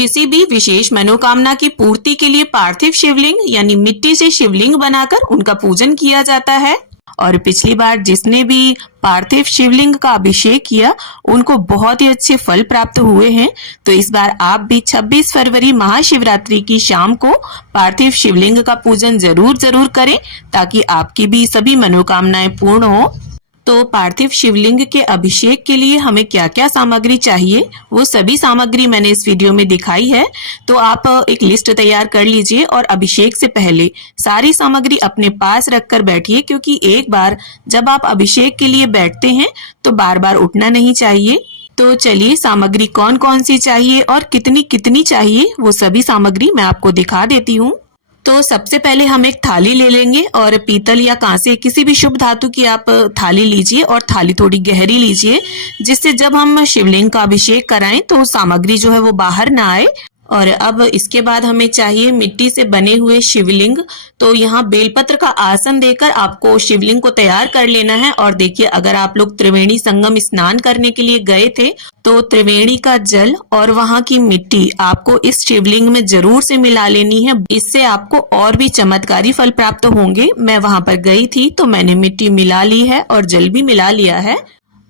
किसी भी विशेष मनोकामना की पूर्ति के लिए पार्थिव शिवलिंग यानी मिट्टी से शिवलिंग बनाकर उनका पूजन किया जाता है। और पिछली बार जिसने भी पार्थिव शिवलिंग का अभिषेक किया उनको बहुत ही अच्छे फल प्राप्त हुए हैं। तो इस बार आप भी 26 फरवरी महाशिवरात्रि की शाम को पार्थिव शिवलिंग का पूजन जरूर करें ताकि आपकी भी सभी मनोकामनाएं पूर्ण हो। तो पार्थिव शिवलिंग के अभिषेक के लिए हमें क्या क्या सामग्री चाहिए वो सभी सामग्री मैंने इस वीडियो में दिखाई है। तो आप एक लिस्ट तैयार कर लीजिए और अभिषेक से पहले सारी सामग्री अपने पास रखकर बैठिए, क्योंकि एक बार जब आप अभिषेक के लिए बैठते हैं तो बार बार उठना नहीं चाहिए। तो चलिए सामग्री कौन कौन सी चाहिए और कितनी कितनी चाहिए वो सभी सामग्री मैं आपको दिखा देती हूँ। तो सबसे पहले हम एक थाली ले लेंगे और पीतल या कांसे किसी भी शुभ धातु की आप थाली लीजिए और थाली थोड़ी गहरी लीजिए, जिससे जब हम शिवलिंग का अभिषेक कराएं तो सामग्री जो है वो बाहर ना आए। और अब इसके बाद हमें चाहिए मिट्टी से बने हुए शिवलिंग। तो यहाँ बेलपत्र का आसन देकर आपको शिवलिंग को तैयार कर लेना है। और देखिए, अगर आप लोग त्रिवेणी संगम स्नान करने के लिए गए थे तो त्रिवेणी का जल और वहाँ की मिट्टी आपको इस शिवलिंग में जरूर से मिला लेनी है। इससे आपको और भी चमत्कारी फल प्राप्त होंगे। मैं वहाँ पर गई थी तो मैंने मिट्टी मिला ली है और जल भी मिला लिया है।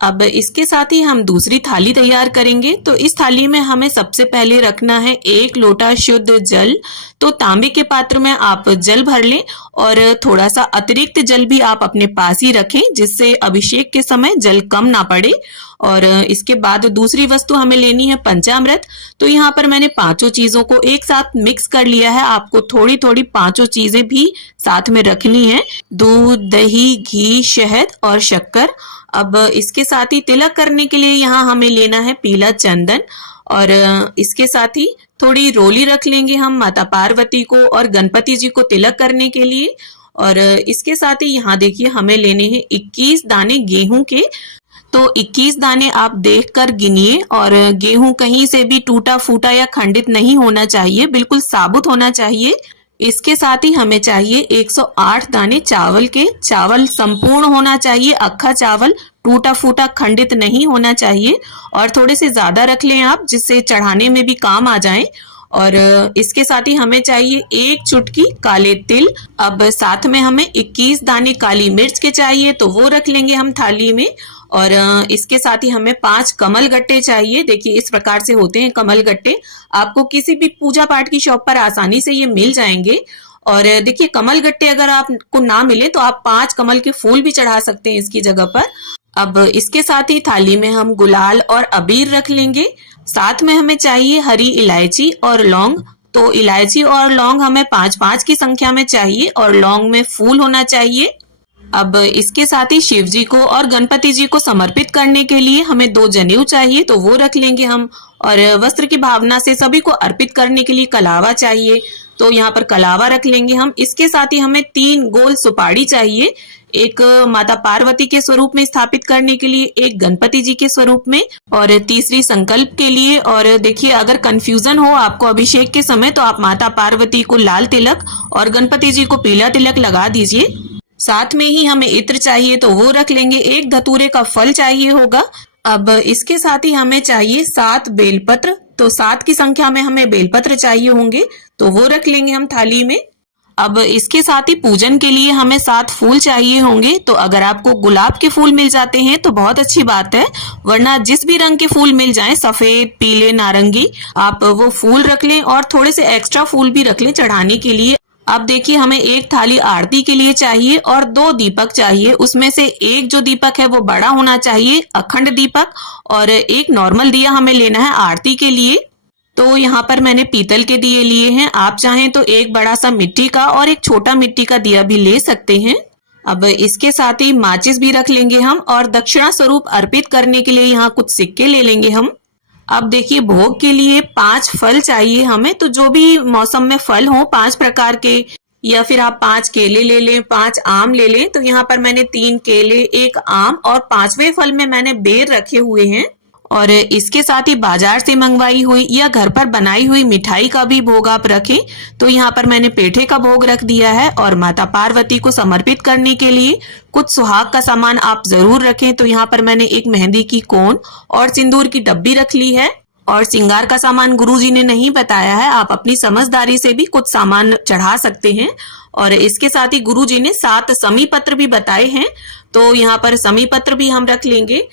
अब इसके साथ ही हम दूसरी थाली तैयार करेंगे। तो इस थाली में हमें सबसे पहले रखना है 1 लोटा शुद्ध जल। तो तांबे के पात्र में आप जल भर लें और थोड़ा सा अतिरिक्त जल भी आप अपने पास ही रखें, जिससे अभिषेक के समय जल कम ना पड़े। और इसके बाद दूसरी वस्तु हमें लेनी है पंचामृत। तो यहाँ पर मैंने पांचों चीजों को एक साथ मिक्स कर लिया है। आपको थोड़ी थोड़ी पांचों चीजें भी साथ में रखनी है, दूध, दही, घी, शहद और शक्कर। अब इसके साथ ही तिलक करने के लिए यहाँ हमें लेना है पीला चंदन। और इसके साथ ही थोड़ी रोली रख लेंगे हम माता पार्वती को और गणपति जी को तिलक करने के लिए। और इसके साथ ही यहाँ देखिए हमें लेने हैं 21 दाने गेहूं के। तो 21 दाने आप देखकर गिनिए और गेहूं कहीं से भी टूटा फूटा या खंडित नहीं होना चाहिए, बिल्कुल साबुत होना चाहिए। इसके साथ ही हमें चाहिए 108 दाने चावल के। चावल संपूर्ण होना चाहिए, अक्खा चावल, टूटा फूटा खंडित नहीं होना चाहिए। और थोड़े से ज्यादा रख लें आप, जिससे चढ़ाने में भी काम आ जाए। और इसके साथ ही हमें चाहिए 1 चुटकी काले तिल। अब साथ में हमें 21 दाने काली मिर्च के चाहिए, तो वो रख लेंगे हम थाली में। और इसके साथ ही हमें 5 कमल गट्टे चाहिए। देखिए इस प्रकार से होते हैं कमल गट्टे, आपको किसी भी पूजा पाठ की शॉप पर आसानी से ये मिल जाएंगे। और देखिए कमल गट्टे अगर आपको ना मिले तो आप 5 कमल के फूल भी चढ़ा सकते हैं इसकी जगह पर। अब इसके साथ ही थाली में हम गुलाल और अबीर रख लेंगे। साथ में हमें चाहिए हरी इलायची और लौंग। तो इलायची और लौंग हमें 5-5 की संख्या में चाहिए और लौंग में फूल होना चाहिए। अब इसके साथ ही शिव जी को और गणपति जी को समर्पित करने के लिए हमें 2 जनेऊ चाहिए, तो वो रख लेंगे हम। और वस्त्र की भावना से सभी को अर्पित करने के लिए कलावा चाहिए, तो यहाँ पर कलावा रख लेंगे हम। इसके साथ ही हमें 3 गोल सुपारी चाहिए, एक माता पार्वती के स्वरूप में स्थापित करने के लिए, एक गणपति जी के स्वरूप में और तीसरी संकल्प के लिए। और देखिए अगर कंफ्यूजन हो आपको अभिषेक के समय तो आप माता पार्वती को लाल तिलक और गणपति जी को पीला तिलक लगा दीजिए। साथ में ही हमें इत्र चाहिए, तो वो रख लेंगे। 1 धतूरे का फल चाहिए होगा। अब इसके साथ ही हमें चाहिए 7 बेलपत्र। तो 7 की संख्या में हमें बेलपत्र चाहिए होंगे, तो वो रख लेंगे हम थाली में। अब इसके साथ ही पूजन के लिए हमें 7 फूल चाहिए होंगे। तो अगर आपको गुलाब के फूल मिल जाते हैं तो बहुत अच्छी बात है, वरना जिस भी रंग के फूल मिल जाएं, सफेद, पीले, नारंगी, आप वो फूल रख लें और थोड़े से एक्स्ट्रा फूल भी रख लें चढ़ाने के लिए। अब देखिए हमें 1 थाली आरती के लिए चाहिए और 2 दीपक चाहिए। उसमें से एक जो दीपक है वो बड़ा होना चाहिए, अखंड दीपक, और एक नॉर्मल दिया हमें लेना है आरती के लिए। तो यहाँ पर मैंने पीतल के दिए लिए हैं, आप चाहें तो एक बड़ा सा मिट्टी का और एक छोटा मिट्टी का दिया भी ले सकते हैं। अब इसके साथ ही माचिस भी रख लेंगे हम और दक्षिणा स्वरूप अर्पित करने के लिए यहाँ कुछ सिक्के ले लेंगे हम। अब देखिए भोग के लिए 5 फल चाहिए हमें, तो जो भी मौसम में फल हो 5 प्रकार के, या फिर आप 5 केले ले लें, 5 आम ले लें। तो यहाँ पर मैंने 3 केले, 1 आम और 5वें फल में मैंने बेर रखे हुए हैं। और इसके साथ ही बाजार से मंगवाई हुई या घर पर बनाई हुई मिठाई का भी भोग आप रखें। तो यहाँ पर मैंने पेठे का भोग रख दिया है। और माता पार्वती को समर्पित करने के लिए कुछ सुहाग का सामान आप जरूर रखें। तो यहाँ पर मैंने एक मेहंदी की कोन और सिंदूर की डब्बी रख ली है। और श्रृंगार का सामान गुरुजी ने नहीं बताया है, आप अपनी समझदारी से भी कुछ सामान चढ़ा सकते हैं। और इसके साथ ही गुरुजी ने 7 समी पत्र भी बताए हैं, तो यहाँ पर समी पत्र भी हम रख लेंगे।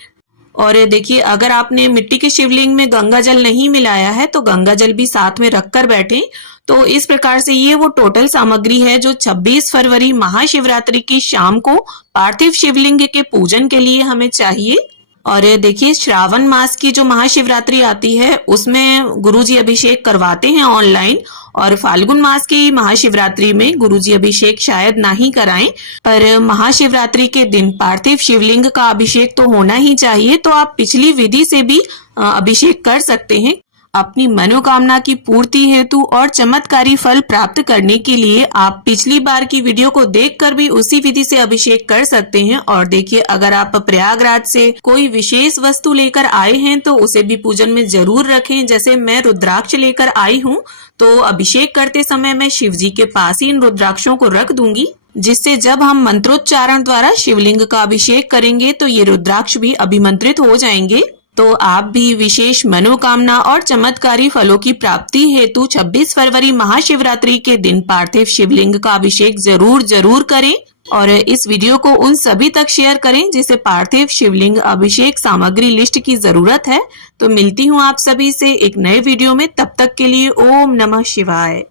और देखिए, अगर आपने मिट्टी के शिवलिंग में गंगा जल नहीं मिलाया है तो गंगा जल भी साथ में रखकर बैठें। तो इस प्रकार से ये वो टोटल सामग्री है जो 26 फरवरी महाशिवरात्रि की शाम को पार्थिव शिवलिंग के पूजन के लिए हमें चाहिए। और देखिए, श्रावण मास की जो महाशिवरात्रि आती है उसमें गुरुजी अभिषेक करवाते हैं ऑनलाइन, और फाल्गुन मास की महाशिवरात्रि में गुरुजी अभिषेक शायद ना ही कराएं, पर महाशिवरात्रि के दिन पार्थिव शिवलिंग का अभिषेक तो होना ही चाहिए। तो आप पिछली विधि से भी अभिषेक कर सकते हैं। अपनी मनोकामना की पूर्ति हेतु और चमत्कारी फल प्राप्त करने के लिए आप पिछली बार की वीडियो को देखकर भी उसी विधि से अभिषेक कर सकते हैं। और देखिए, अगर आप प्रयागराज से कोई विशेष वस्तु लेकर आए हैं तो उसे भी पूजन में जरूर रखें। जैसे मैं रुद्राक्ष लेकर आई हूँ, तो अभिषेक करते समय मैं शिव जी के पास ही इन रुद्राक्षों को रख दूंगी, जिससे जब हम मंत्रोच्चारण द्वारा शिवलिंग का अभिषेक करेंगे तो ये रुद्राक्ष भी अभिमंत्रित हो जाएंगे। तो आप भी विशेष मनोकामना और चमत्कारी फलों की प्राप्ति हेतु 26 फरवरी महाशिवरात्रि के दिन पार्थिव शिवलिंग का अभिषेक जरूर करें। और इस वीडियो को उन सभी तक शेयर करें जिसे पार्थिव शिवलिंग अभिषेक सामग्री लिस्ट की जरूरत है। तो मिलती हूँ आप सभी से एक नए वीडियो में, तब तक के लिए ओम नमः शिवाय।